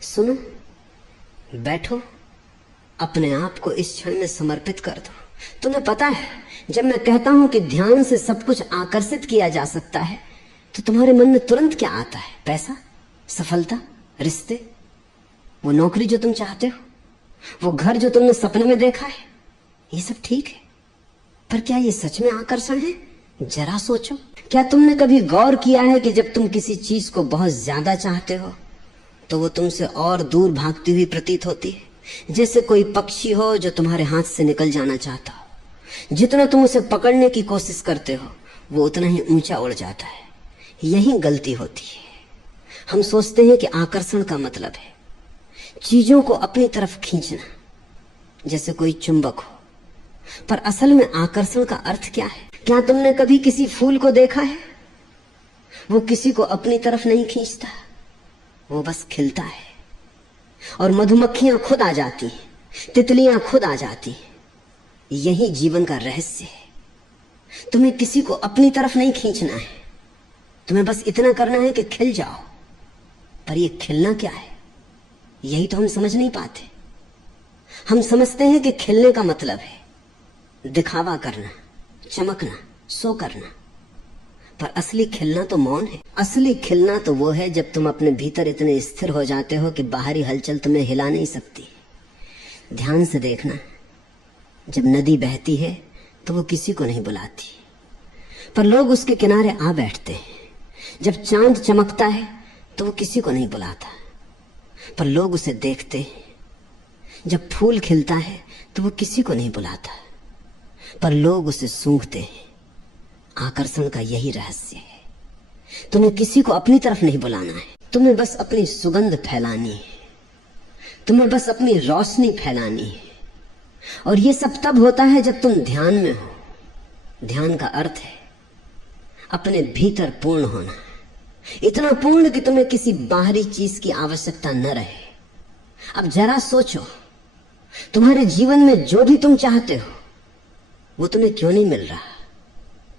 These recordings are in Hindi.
सुनो, बैठो, अपने आप को इस क्षण में समर्पित कर दो। तुम्हें पता है, जब मैं कहता हूं कि ध्यान से सब कुछ आकर्षित किया जा सकता है, तो तुम्हारे मन में तुरंत क्या आता है? पैसा, सफलता, रिश्ते, वो नौकरी जो तुम चाहते हो, वो घर जो तुमने सपने में देखा है। ये सब ठीक है, पर क्या ये सच में आकर्षण है? जरा सोचो, क्या तुमने कभी गौर किया है कि जब तुम किसी चीज को बहुत ज्यादा चाहते हो तो वो तुमसे और दूर भागती हुई प्रतीत होती है? जैसे कोई पक्षी हो जो तुम्हारे हाथ से निकल जाना चाहता हो। जितना तुम उसे पकड़ने की कोशिश करते हो, वो उतना ही ऊंचा उड़ जाता है। यही गलती होती है। हम सोचते हैं कि आकर्षण का मतलब है चीजों को अपनी तरफ खींचना, जैसे कोई चुंबक हो। पर असल में आकर्षण का अर्थ क्या है? क्या तुमने कभी किसी फूल को देखा है? वो किसी को अपनी तरफ नहीं खींचता, वो बस खिलता है और मधुमक्खियां खुद आ जाती हैं, तितलियां खुद आ जाती हैं। यही जीवन का रहस्य है। तुम्हें किसी को अपनी तरफ नहीं खींचना है, तुम्हें बस इतना करना है कि खिल जाओ। पर ये खिलना क्या है, यही तो हम समझ नहीं पाते। हम समझते हैं कि खिलने का मतलब है दिखावा करना, चमकना, शो करना। पर असली खिलना तो मौन है। असली खिलना तो वो है जब तुम अपने भीतर इतने स्थिर हो जाते हो कि बाहरी हलचल तुम्हें हिला नहीं सकती। ध्यान से देखना, जब नदी बहती है तो वो किसी को नहीं बुलाती, पर लोग उसके किनारे आ बैठते हैं। जब चांद चमकता है तो वो किसी को नहीं बुलाता, पर लोग उसे देखते हैं। जब फूल खिलता है तो वो किसी को नहीं बुलाता, पर लोग उसे सूंघते हैं। आकर्षण का यही रहस्य है। तुम्हें किसी को अपनी तरफ नहीं बुलाना है, तुम्हें बस अपनी सुगंध फैलानी है, तुम्हें बस अपनी रोशनी फैलानी है। और ये सब तब होता है जब तुम ध्यान में हो। ध्यान का अर्थ है अपने भीतर पूर्ण होना, इतना पूर्ण कि तुम्हें किसी बाहरी चीज की आवश्यकता न रहे। अब जरा सोचो, तुम्हारे जीवन में जो भी तुम चाहते हो वो तुम्हें क्यों नहीं मिल रहा?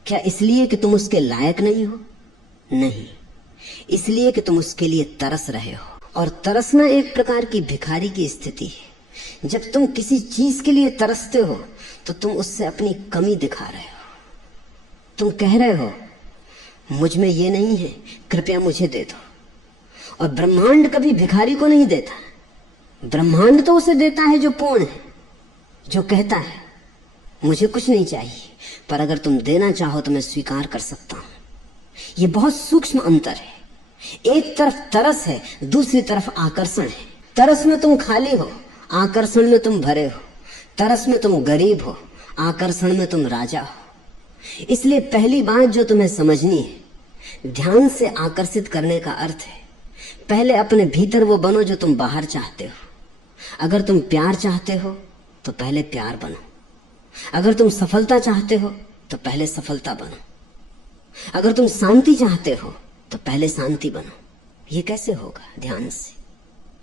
क्या इसलिए कि तुम उसके लायक नहीं हो? नहीं, इसलिए कि तुम उसके लिए तरस रहे हो। और तरसना एक प्रकार की भिखारी की स्थिति है। जब तुम किसी चीज के लिए तरसते हो तो तुम उससे अपनी कमी दिखा रहे हो। तुम कह रहे हो मुझ में ये नहीं है, कृपया मुझे दे दो। और ब्रह्मांड कभी भिखारी को नहीं देता। ब्रह्मांड तो उसे देता है जो पूर्ण है, जो कहता है मुझे कुछ नहीं चाहिए, पर अगर तुम देना चाहो तो मैं स्वीकार कर सकता हूं। ये बहुत सूक्ष्म अंतर है। एक तरफ तरस है, दूसरी तरफ आकर्षण है। तरस में तुम खाली हो, आकर्षण में तुम भरे हो। तरस में तुम गरीब हो, आकर्षण में तुम राजा हो। इसलिए पहली बात जो तुम्हें समझनी है, ध्यान से आकर्षित करने का अर्थ है पहले अपने भीतर वो बनो जो तुम बाहर चाहते हो। अगर तुम प्यार चाहते हो तो पहले प्यार बनो। अगर तुम सफलता चाहते हो तो पहले सफलता बनो। अगर तुम शांति चाहते हो तो पहले शांति बनो। ये कैसे होगा? ध्यान से।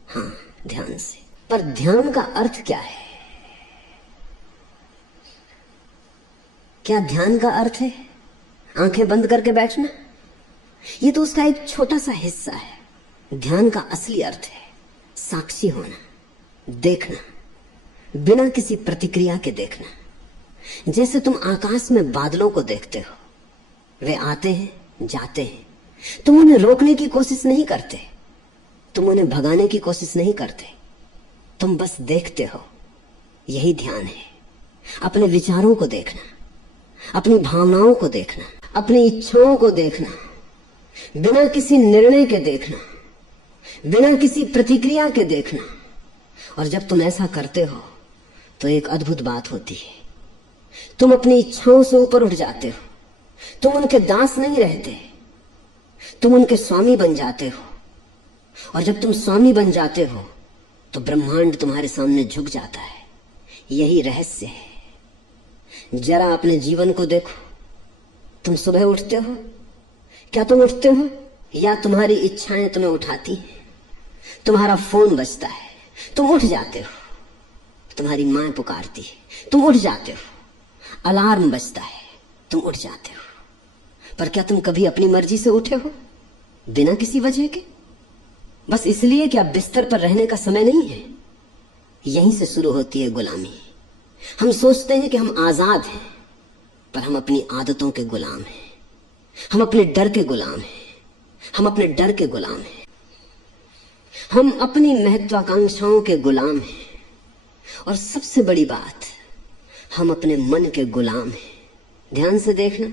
हाँ, ध्यान से। पर ध्यान का अर्थ क्या है? क्या ध्यान का अर्थ है आंखें बंद करके बैठना? ये तो उसका एक छोटा सा हिस्सा है। ध्यान का असली अर्थ है साक्षी होना, देखना, बिना किसी प्रतिक्रिया के देखना। जैसे तुम आकाश में बादलों को देखते हो, वे आते हैं, जाते हैं। तुम उन्हें रोकने की कोशिश नहीं करते, तुम उन्हें भगाने की कोशिश नहीं करते, तुम बस देखते हो। यही ध्यान है। अपने विचारों को देखना, अपनी भावनाओं को देखना, अपनी इच्छाओं को देखना, बिना किसी निर्णय के देखना, बिना किसी प्रतिक्रिया के देखना। और जब तुम ऐसा करते हो तो एक अद्भुत बात होती है। तुम अपनी इच्छाओं से ऊपर उठ जाते हो। तुम उनके दास नहीं रहते, तुम उनके स्वामी बन जाते हो। और जब तुम स्वामी बन जाते हो तो ब्रह्मांड तुम्हारे सामने झुक जाता है। यही रहस्य है। जरा अपने जीवन को देखो। तुम सुबह उठते हो, क्या तुम उठते हो या तुम्हारी इच्छाएं तुम्हें उठाती हैं? तुम्हारा फोन बजता है, तुम उठ जाते हो। तुम्हारी मां पुकारती है, तुम उठ जाते हो। अलार्म बजता है, तुम उठ जाते हो। पर क्या तुम कभी अपनी मर्जी से उठे हो बिना किसी वजह के? बस इसलिए कि अब बिस्तर पर रहने का समय नहीं है। यहीं से शुरू होती है गुलामी। हम सोचते हैं कि हम आजाद हैं, पर हम अपनी आदतों के गुलाम हैं। हम अपने डर के गुलाम हैं। हम अपने डर के गुलाम हैं। हम अपनी महत्वाकांक्षाओं के गुलाम हैं। और सबसे बड़ी बात, हम अपने मन के गुलाम हैं। ध्यान से देखना,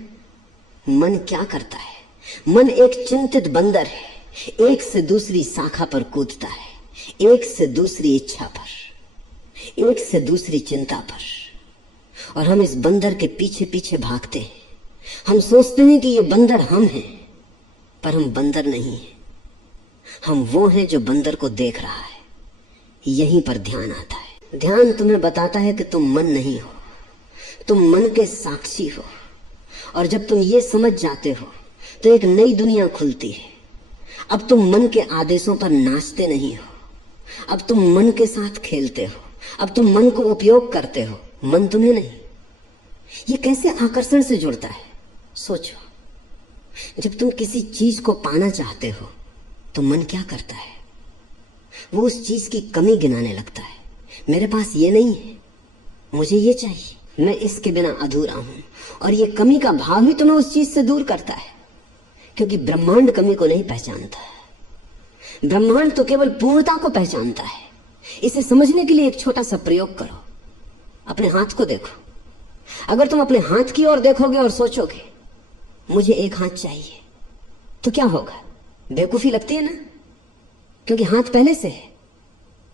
मन क्या करता है। मन एक चिंतित बंदर है, एक से दूसरी शाखा पर कूदता है, एक से दूसरी इच्छा पर, एक से दूसरी चिंता पर। और हम इस बंदर के पीछे पीछे भागते हैं। हम सोचते हैं कि ये बंदर हम हैं, पर हम बंदर नहीं हैं। हम वो हैं जो बंदर को देख रहा है। यहीं पर ध्यान आता है। ध्यान तुम्हें बताता है कि तुम मन नहीं हो, तुम मन के साक्षी हो। और जब तुम ये समझ जाते हो तो एक नई दुनिया खुलती है। अब तुम मन के आदेशों पर नाचते नहीं हो, अब तुम मन के साथ खेलते हो। अब तुम मन को उपयोग करते हो, मन तुम्हें नहीं। ये कैसे आकर्षण से जुड़ता है, सोचो। जब तुम किसी चीज को पाना चाहते हो तो मन क्या करता है? वो उस चीज की कमी गिनाने लगता है। मेरे पास ये नहीं है, मुझे ये चाहिए, मैं इसके बिना अधूरा हूं। और ये कमी का भाव ही तुम्हें उस चीज से दूर करता है, क्योंकि ब्रह्मांड कमी को नहीं पहचानता है। ब्रह्मांड तो केवल पूर्णता को पहचानता है। इसे समझने के लिए एक छोटा सा प्रयोग करो। अपने हाथ को देखो। अगर तुम अपने हाथ की ओर देखोगे और सोचोगे मुझे एक हाथ चाहिए, तो क्या होगा? बेवकूफी लगती है ना, क्योंकि हाथ पहले से है।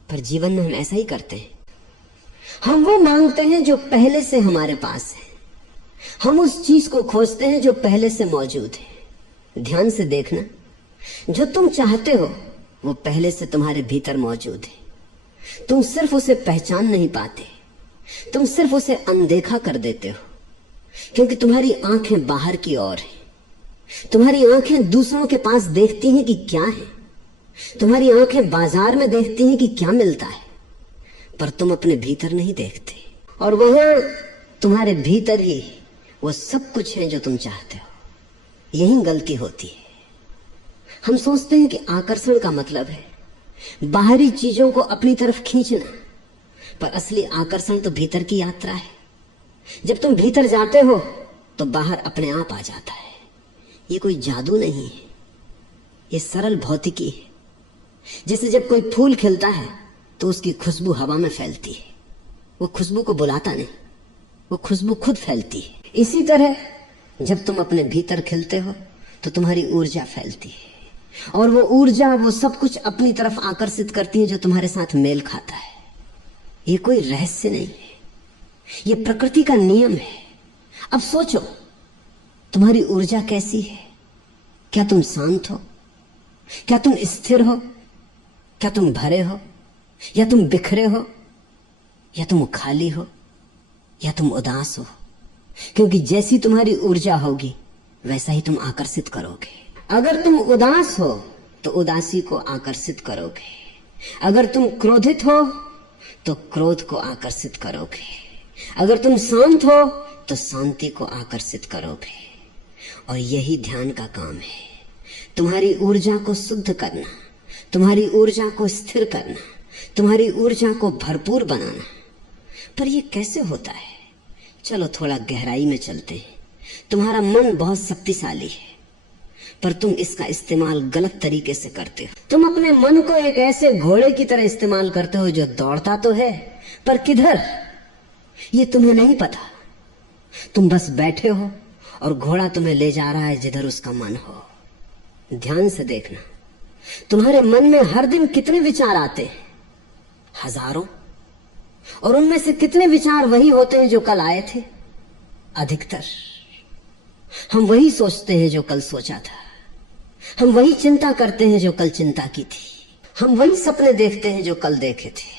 पर जीवन में हम ऐसा ही करते हैं। हम वो मांगते हैं जो पहले से हमारे पास है। हम उस चीज को खोजते हैं जो पहले से मौजूद है। ध्यान से देखना, जो तुम चाहते हो वो पहले से तुम्हारे भीतर मौजूद है। तुम सिर्फ उसे पहचान नहीं पाते, तुम सिर्फ उसे अनदेखा कर देते हो, क्योंकि तुम्हारी आंखें बाहर की ओर हैं। तुम्हारी आंखें दूसरों के पास देखती हैं कि क्या है। तुम्हारी आंखें बाजार में देखती हैं कि क्या मिलता है, पर तुम अपने भीतर नहीं देखते। और वहां तुम्हारे भीतर ही वो सब कुछ है जो तुम चाहते हो। यही गलती होती है। हम सोचते हैं कि आकर्षण का मतलब है बाहरी चीजों को अपनी तरफ खींचना, पर असली आकर्षण तो भीतर की यात्रा है। जब तुम भीतर जाते हो तो बाहर अपने आप आ जाता है। ये कोई जादू नहीं है, ये सरल भौतिकी है। जैसे जब कोई फूल खिलता है तो उसकी खुशबू हवा में फैलती है। वो खुशबू को बुलाता नहीं, वो खुशबू खुद फैलती है। इसी तरह जब तुम अपने भीतर खिलते हो तो तुम्हारी ऊर्जा फैलती है, और वो ऊर्जा वो सब कुछ अपनी तरफ आकर्षित करती है जो तुम्हारे साथ मेल खाता है। ये कोई रहस्य नहीं है, ये प्रकृति का नियम है। अब सोचो, तुम्हारी ऊर्जा कैसी है? क्या तुम शांत हो? क्या तुम स्थिर हो? क्या तुम भरे हो, या तुम बिखरे हो, या तुम खाली हो, या तुम उदास हो? क्योंकि जैसी तुम्हारी ऊर्जा होगी वैसा ही तुम आकर्षित करोगे। अगर तुम उदास हो तो उदासी को आकर्षित करोगे। अगर तुम क्रोधित हो तो क्रोध को आकर्षित करोगे। अगर तुम शांत हो तो शांति को आकर्षित करोगे। और यही ध्यान का काम है, तुम्हारी ऊर्जा को शुद्ध करना, तुम्हारी ऊर्जा को स्थिर करना, तुम्हारी ऊर्जा को भरपूर बनाना। पर यह कैसे होता है? चलो थोड़ा गहराई में चलते हैं। तुम्हारा मन बहुत शक्तिशाली है, पर तुम इसका इस्तेमाल गलत तरीके से करते हो। तुम अपने मन को एक ऐसे घोड़े की तरह इस्तेमाल करते हो जो दौड़ता तो है, पर किधर ये तुम्हें नहीं पता। तुम बस बैठे हो और घोड़ा तुम्हें ले जा रहा है जिधर उसका मन हो। ध्यान से देखना, तुम्हारे मन में हर दिन कितने विचार आते हैं? हजारों। और उनमें से कितने विचार वही होते हैं जो कल आए थे? अधिकतर हम वही सोचते हैं जो कल सोचा था। हम वही चिंता करते हैं जो कल चिंता की थी। हम वही सपने देखते हैं जो कल देखे थे।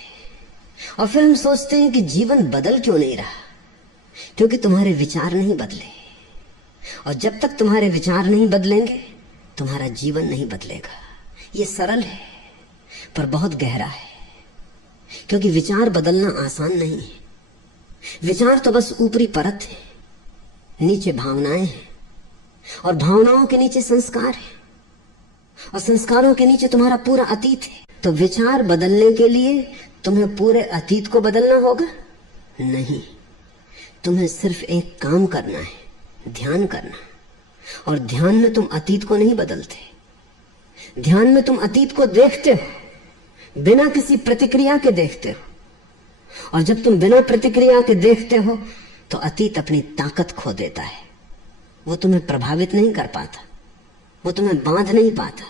और फिर हम सोचते हैं कि जीवन बदल क्यों नहीं रहा? क्योंकि तुम्हारे विचार नहीं बदले। और जब तक तुम्हारे विचार नहीं बदलेंगे तुम्हारा जीवन नहीं बदलेगा। ये सरल है पर बहुत गहरा है, क्योंकि विचार बदलना आसान नहीं है। विचार तो बस ऊपरी परत है, नीचे भावनाएं हैं, और भावनाओं के नीचे संस्कार है। और संस्कारों के नीचे तुम्हारा पूरा अतीत है। तो विचार बदलने के लिए तुम्हें पूरे अतीत को बदलना होगा? नहीं, तुम्हें सिर्फ एक काम करना है, ध्यान करना। और ध्यान में तुम अतीत को नहीं बदलते। ध्यान में तुम अतीत को देखते हो, बिना किसी प्रतिक्रिया के देखते हो। और जब तुम बिना प्रतिक्रिया के देखते हो तो अतीत अपनी ताकत खो देता है। वो तुम्हें प्रभावित नहीं कर पाता, वो तुम्हें बांध नहीं पाता।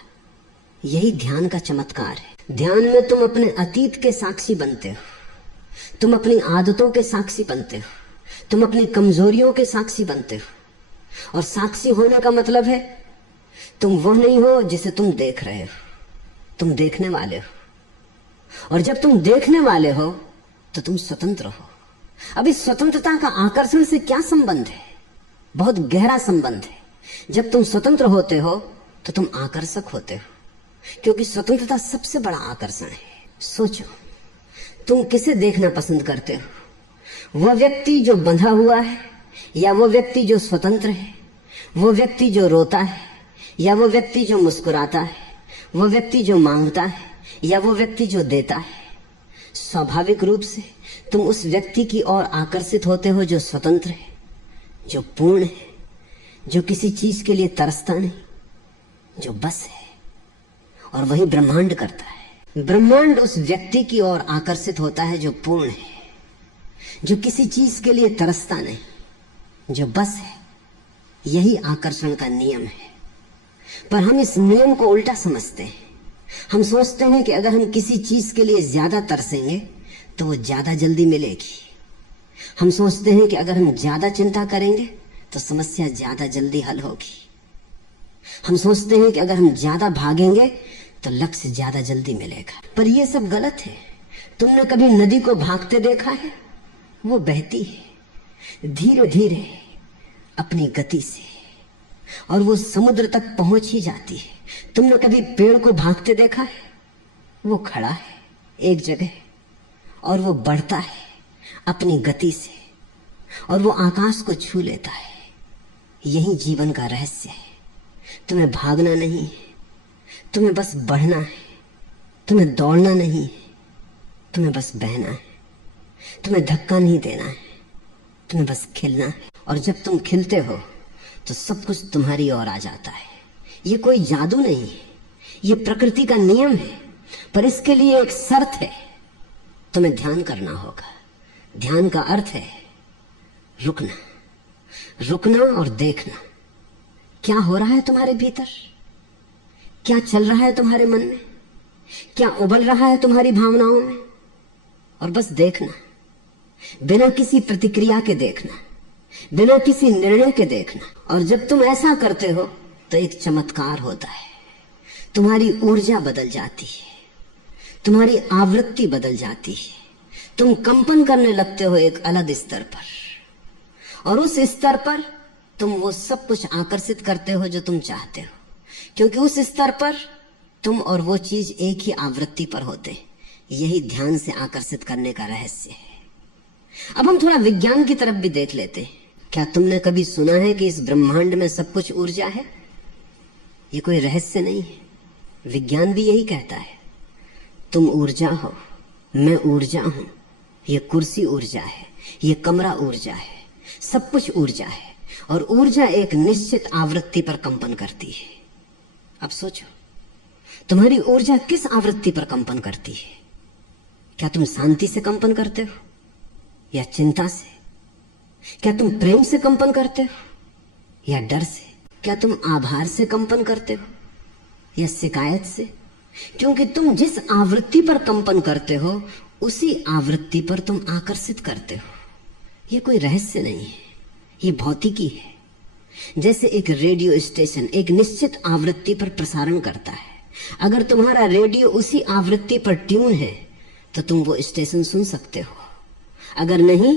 यही ध्यान का चमत्कार है। ध्यान में तुम अपने अतीत के साक्षी बनते हो, तुम अपनी आदतों के साक्षी बनते हो, तुम अपनी कमजोरियों के साक्षी बनते हो। और साक्षी होने का मतलब है तुम वो नहीं हो जिसे तुम देख रहे हो, तुम देखने वाले हो। और जब तुम देखने वाले हो तो तुम स्वतंत्र हो। अब इस स्वतंत्रता का आकर्षण से क्या संबंध है? बहुत गहरा संबंध है। जब तुम स्वतंत्र होते हो तो तुम आकर्षक होते हो, क्योंकि स्वतंत्रता सबसे बड़ा आकर्षण है। सोचो, तुम किसे देखना पसंद करते हो? वो व्यक्ति जो बंधा हुआ है, या वो व्यक्ति जो स्वतंत्र है? वो व्यक्ति जो रोता है, या वो व्यक्ति जो मुस्कुराता है? वो व्यक्ति जो मांगता है, या वो व्यक्ति जो देता है? स्वाभाविक रूप से तुम उस व्यक्ति की ओर आकर्षित होते हो जो स्वतंत्र है, जो पूर्ण है, जो किसी चीज के लिए तरसता नहीं, जो बस है। और वही ब्रह्मांड करता है। ब्रह्मांड उस व्यक्ति की ओर आकर्षित होता है जो पूर्ण है, जो किसी चीज के लिए तरसता नहीं, जो बस है। यही आकर्षण का नियम है। पर हम इस नियम को उल्टा समझते हैं। हम सोचते हैं कि अगर हम किसी चीज के लिए ज्यादा तरसेंगे तो वो ज्यादा जल्दी मिलेगी। हम सोचते हैं कि अगर हम ज्यादा चिंता करेंगे तो समस्या ज्यादा जल्दी हल होगी। हम सोचते हैं कि अगर हम ज्यादा भागेंगे तो लक्ष्य ज्यादा जल्दी मिलेगा। पर यह सब गलत है। तुमने कभी नदी को भागते देखा है? वो बहती है धीरे धीरे अपनी गति से, और वो समुद्र तक पहुंच ही जाती है। तुमने कभी पेड़ को भागते देखा है? वो खड़ा है एक जगह, और वो बढ़ता है अपनी गति से, और वो आकाश को छू लेता है। यही जीवन का रहस्य है। तुम्हें भागना नहीं है, तुम्हें बस बढ़ना है। तुम्हें दौड़ना नहीं है, तुम्हें बस बहना है। तुम्हें धक्का नहीं देना है, तुम्हें बस खिलना है। और जब तुम खिलते हो तो सब कुछ तुम्हारी ओर आ जाता है। ये कोई जादू नहीं है, ये प्रकृति का नियम है। पर इसके लिए एक शर्त है, तुम्हें ध्यान करना होगा। ध्यान का अर्थ है रुकना, रुकना और देखना। क्या हो रहा है तुम्हारे भीतर? क्या चल रहा है तुम्हारे मन में? क्या उबल रहा है तुम्हारी भावनाओं में? और बस देखना, बिना किसी प्रतिक्रिया के देखना, बिना किसी निर्णय के देखना। और जब तुम ऐसा करते हो तो एक चमत्कार होता है। तुम्हारी ऊर्जा बदल जाती है, तुम्हारी आवृत्ति बदल जाती है। तुम कंपन करने लगते हो एक अलग स्तर पर, और उस स्तर पर तुम वो सब कुछ आकर्षित करते हो जो तुम चाहते हो, क्योंकि उस स्तर पर तुम और वो चीज एक ही आवृत्ति पर होते। यही ध्यान से आकर्षित करने का रहस्य है। अब हम थोड़ा विज्ञान की तरफ भी देख लेते हैं। क्या तुमने कभी सुना है कि इस ब्रह्मांड में सब कुछ ऊर्जा है? ये कोई रहस्य नहीं है, विज्ञान भी यही कहता है। तुम ऊर्जा हो, मैं ऊर्जा हूं, ये कुर्सी ऊर्जा है, ये कमरा ऊर्जा है, सब कुछ ऊर्जा है। और ऊर्जा एक निश्चित आवृत्ति पर कंपन करती है। अब सोचो, तुम्हारी ऊर्जा किस आवृत्ति पर कंपन करती है? क्या तुम शांति से कंपन करते हो, या चिंता से? क्या तुम प्रेम से कंपन करते हो, या डर से? क्या तुम आभार से कंपन करते हो, या शिकायत से? क्योंकि तुम जिस आवृत्ति पर कंपन करते हो उसी आवृत्ति पर तुम आकर्षित करते हो। ये कोई रहस्य नहीं है, ये भौतिकी है। जैसे एक रेडियो स्टेशन एक निश्चित आवृत्ति पर प्रसारण करता है। अगर तुम्हारा रेडियो उसी आवृत्ति पर ट्यून है तो तुम वो स्टेशन सुन सकते हो, अगर नहीं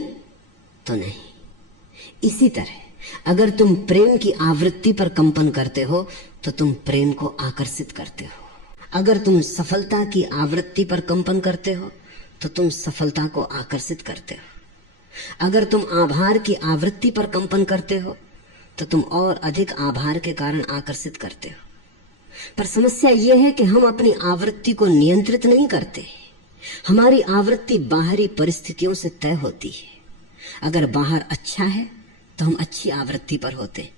तो नहीं। इसी तरह अगर तुम प्रेम की आवृत्ति पर कंपन करते हो तो तुम प्रेम को आकर्षित करते हो। अगर तुम सफलता की आवृत्ति पर कंपन करते हो तो तुम सफलता को आकर्षित करते हो। अगर तुम आभार की आवृत्ति पर कंपन करते हो तो तुम और अधिक आभार के कारण आकर्षित करते हो। पर समस्या यह है कि हम अपनी आवृत्ति को नियंत्रित नहीं करते। हमारी आवृत्ति बाहरी परिस्थितियों से तय होती है। अगर बाहर अच्छा है तो हम अच्छी आवृत्ति पर होते,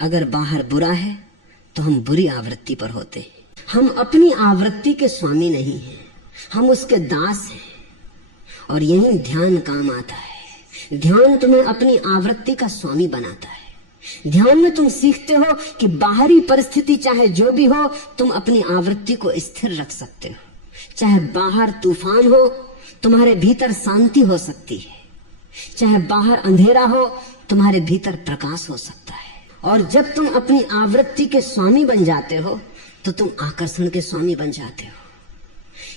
अगर बाहर बुरा है तो हम बुरी आवृत्ति पर होते। हम अपनी आवृत्ति के स्वामी नहीं हैं, हम उसके दास हैं। और यही ध्यान काम आता है। ध्यान तुम्हें अपनी आवृत्ति का स्वामी बनाता है। ध्यान में तुम सीखते हो कि बाहरी परिस्थिति चाहे जो भी हो, तुम अपनी आवृत्ति को स्थिर रख सकते हो। चाहे बाहर तूफान हो, तुम्हारे भीतर शांति हो सकती है। चाहे बाहर अंधेरा हो, तुम्हारे भीतर प्रकाश हो सकता है। और जब तुम अपनी आवृत्ति के स्वामी बन जाते हो तो तुम आकर्षण के स्वामी बन जाते हो,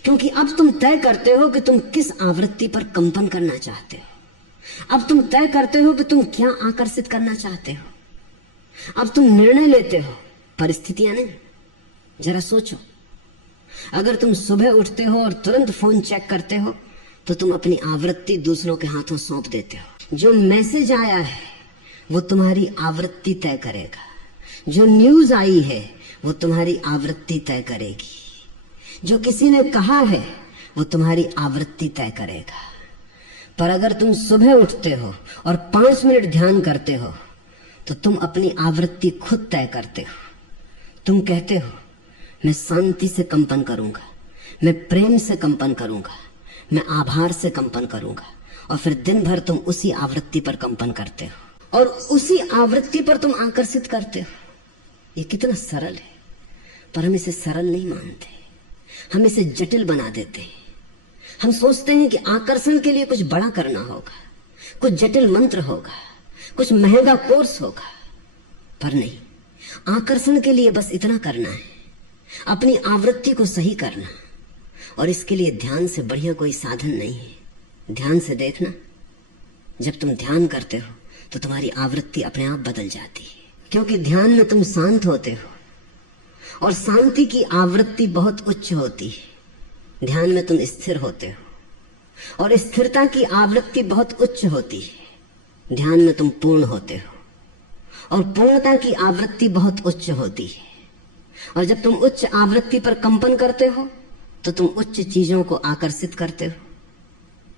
क्योंकि अब तुम तय करते हो कि तुम किस आवृत्ति पर कंपन करना चाहते हो। अब तुम तय करते हो कि तुम क्या आकर्षित करना चाहते हो। अब तुम निर्णय लेते हो, परिस्थितियां नहीं। जरा सोचो, अगर तुम सुबह उठते हो और तुरंत फोन चेक करते हो तो तुम अपनी आवृत्ति दूसरों के हाथों सौंप देते हो। जो मैसेज आया है वो तुम्हारी आवृत्ति तय करेगा। जो न्यूज आई है वो तुम्हारी आवृत्ति तय करेगी। जो किसी ने कहा है वो तुम्हारी आवृत्ति तय करेगा। पर अगर तुम सुबह उठते हो और 5 मिनट ध्यान करते हो तो तुम अपनी आवृत्ति खुद तय करते हो। तुम कहते हो, मैं शांति से कंपन करूंगा, मैं प्रेम से कंपन करूंगा, मैं आभार से कंपन करूंगा। और फिर दिन भर तुम उसी आवृत्ति पर कंपन करते हो और उसी आवृत्ति पर तुम आकर्षित करते हो। ये कितना सरल है, पर हम इसे सरल नहीं मानते। हम इसे जटिल बना देते हैं। हम सोचते हैं कि आकर्षण के लिए कुछ बड़ा करना होगा, कुछ जटिल मंत्र होगा, कुछ महंगा कोर्स होगा। पर नहीं, आकर्षण के लिए बस इतना करना है, अपनी आवृत्ति को सही करना। और इसके लिए ध्यान से बढ़िया कोई साधन नहीं है। ध्यान से देखना, जब तुम ध्यान करते हो तो तुम्हारी आवृत्ति अपने आप बदल जाती है, क्योंकि ध्यान में तुम शांत होते हो और शांति की आवृत्ति बहुत उच्च होती है। ध्यान में तुम स्थिर होते हो और स्थिरता की आवृत्ति बहुत उच्च होती है। ध्यान में तुम पूर्ण होते हो और पूर्णता की आवृत्ति बहुत उच्च होती है। और जब तुम उच्च आवृत्ति पर कंपन करते हो तो तुम उच्च चीजों को आकर्षित करते हो।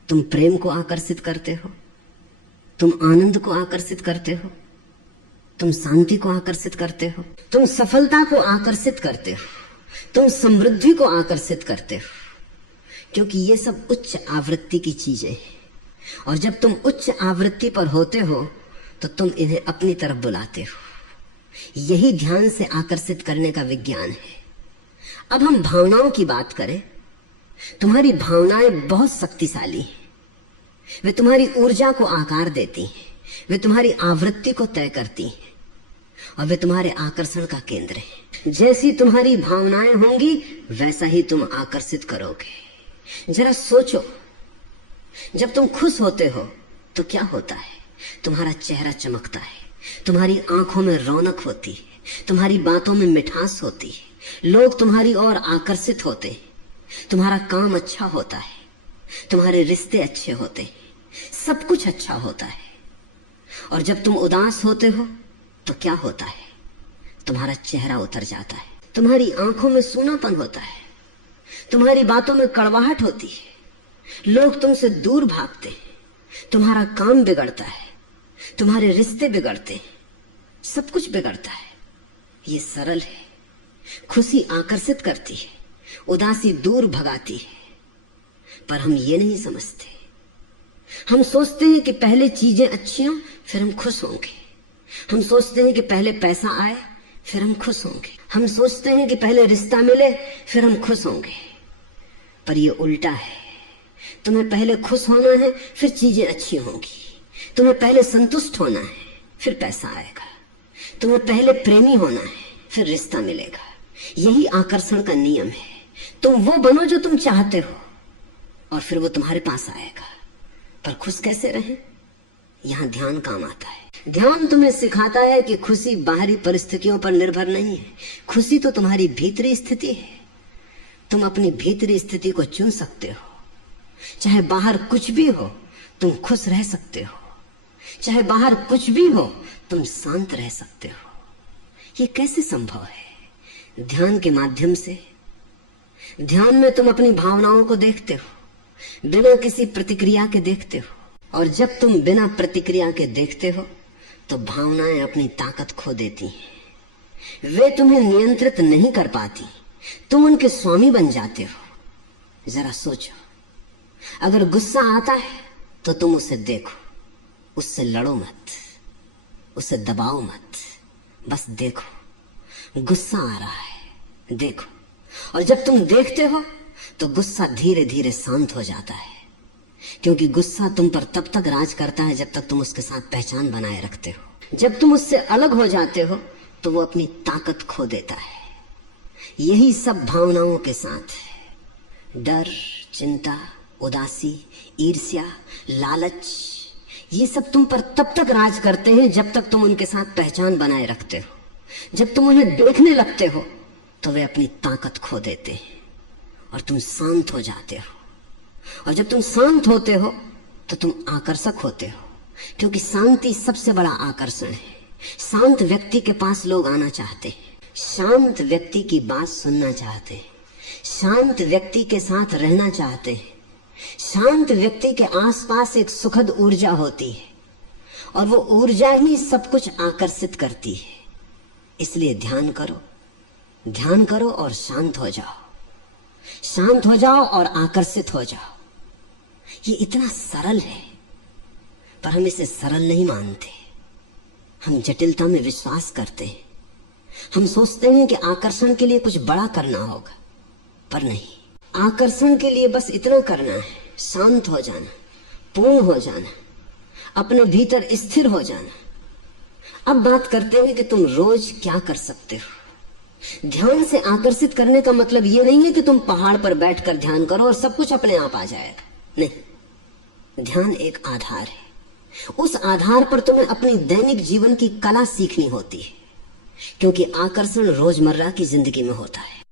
तुम प्रेम को आकर्षित करते हो, तुम आनंद को आकर्षित करते हो, तुम शांति को आकर्षित करते हो, तुम सफलता को आकर्षित करते हो, तुम समृद्धि को आकर्षित करते हो, क्योंकि ये सब उच्च आवृत्ति की चीजें हैं। और जब तुम उच्च आवृत्ति पर होते हो तो तुम इन्हें अपनी तरफ बुलाते हो। यही ध्यान से आकर्षित करने का विज्ञान है। अब हम भावनाओं की बात करें। तुम्हारी भावनाएं बहुत शक्तिशाली हैं। वे तुम्हारी ऊर्जा को आकार देती हैं, वे तुम्हारी आवृत्ति को तय करती हैं और वे तुम्हारे आकर्षण का केंद्र हैं। जैसी तुम्हारी भावनाएं होंगी वैसा ही तुम आकर्षित करोगे। जरा सोचो, जब तुम खुश होते हो तो क्या होता है? तुम्हारा चेहरा चमकता है, तुम्हारी आंखों में रौनक होती है, तुम्हारी बातों में मिठास होती है, लोग तुम्हारी ओर आकर्षित होते हैं, तुम्हारा काम अच्छा होता है, तुम्हारे रिश्ते अच्छे होते हैं, सब कुछ अच्छा होता है। और जब तुम उदास होते हो तो क्या होता है? तुम्हारा चेहरा उतर जाता है, तुम्हारी आंखों में सूनापन होता है, तुम्हारी बातों में कड़वाहट होती है, लोग तुमसे दूर भागते हैं, तुम्हारा काम बिगड़ता है, तुम्हारे रिश्ते बिगड़ते हैं, सब कुछ बिगड़ता है। ये सरल है। खुशी आकर्षित करती है, उदासी दूर भगाती है। पर हम ये नहीं समझते। हम सोचते हैं कि पहले चीजें अच्छी हों फिर हम खुश होंगे। हम सोचते हैं कि पहले पैसा आए फिर हम खुश होंगे। हम सोचते हैं कि पहले रिश्ता मिले फिर हम खुश होंगे। पर ये उल्टा है। तुम्हें पहले खुश होना है फिर चीजें अच्छी होंगी। तुम्हें पहले संतुष्ट होना है फिर पैसा आएगा। तुम्हें पहले प्रेमी होना है फिर रिश्ता मिलेगा। यही आकर्षण का नियम है। तुम वो बनो जो तुम चाहते हो और फिर वो तुम्हारे पास आएगा। पर खुश कैसे रहें? यहाँ ध्यान काम आता है। ध्यान तुम्हें सिखाता है कि खुशी बाहरी परिस्थितियों पर निर्भर नहीं है। खुशी तो तुम्हारी भीतरी स्थिति है। तुम अपनी भीतरी स्थिति को चुन सकते हो। चाहे बाहर कुछ भी हो तुम खुश रह सकते हो। चाहे बाहर कुछ भी हो तुम शांत रह सकते हो। ये कैसे संभव है? ध्यान के माध्यम से, ध्यान में तुम अपनी भावनाओं को देखते हो, बिना किसी प्रतिक्रिया के देखते हो। और जब तुम बिना प्रतिक्रिया के देखते हो तो भावनाएं अपनी ताकत खो देती हैं। वे तुम्हें नियंत्रित नहीं कर पाती, तुम उनके स्वामी बन जाते हो। जरा सोचो, अगर गुस्सा आता है तो तुम उसे देखो, उससे लड़ो मत, उसे दबाओ मत, बस देखो गुस्सा आ रहा है, देखो। और जब तुम देखते हो तो गुस्सा धीरे धीरे शांत हो जाता है, क्योंकि गुस्सा तुम पर तब तक राज करता है जब तक तुम उसके साथ पहचान बनाए रखते हो। जब तुम उससे अलग हो जाते हो तो वो अपनी ताकत खो देता है। यही सब भावनाओं के साथ है। डर, चिंता, उदासी, ईर्ष्या, लालच, ये सब तुम पर तब तक राज करते हैं जब तक तुम उनके साथ पहचान बनाए रखते हो। जब तुम उन्हें देखने लगते हो तो वे अपनी ताकत खो देते हैं और तुम शांत हो जाते हो। और जब तुम शांत होते हो तो तुम आकर्षक होते हो, क्योंकि शांति सबसे बड़ा आकर्षण है। शांत व्यक्ति के पास लोग आना चाहते हैं, शांत व्यक्ति की बात सुनना चाहते हैं, शांत व्यक्ति के साथ रहना चाहते हैं। शांत व्यक्ति के आसपास एक सुखद ऊर्जा होती है और वो ऊर्जा ही सब कुछ आकर्षित करती है। इसलिए ध्यान करो, ध्यान करो और शांत हो जाओ, शांत हो जाओ और आकर्षित हो जाओ। ये इतना सरल है, पर हम इसे सरल नहीं मानते। हम जटिलता में विश्वास करते हैं। हम सोचते हैं कि आकर्षण के लिए कुछ बड़ा करना होगा, पर नहीं। आकर्षण के लिए बस इतना करना है, शांत हो जाना, पूर्ण हो जाना, अपने भीतर स्थिर हो जाना। अब बात करते हैं कि तुम रोज क्या कर सकते हो। ध्यान से आकर्षित करने का मतलब ये नहीं है कि तुम पहाड़ पर बैठकर ध्यान करो और सब कुछ अपने आप आ जाएगा, नहीं। ध्यान एक आधार है। उस आधार पर तुम्हें अपनी दैनिक जीवन की कला सीखनी होती है, क्योंकि आकर्षण रोजमर्रा की जिंदगी में होता है।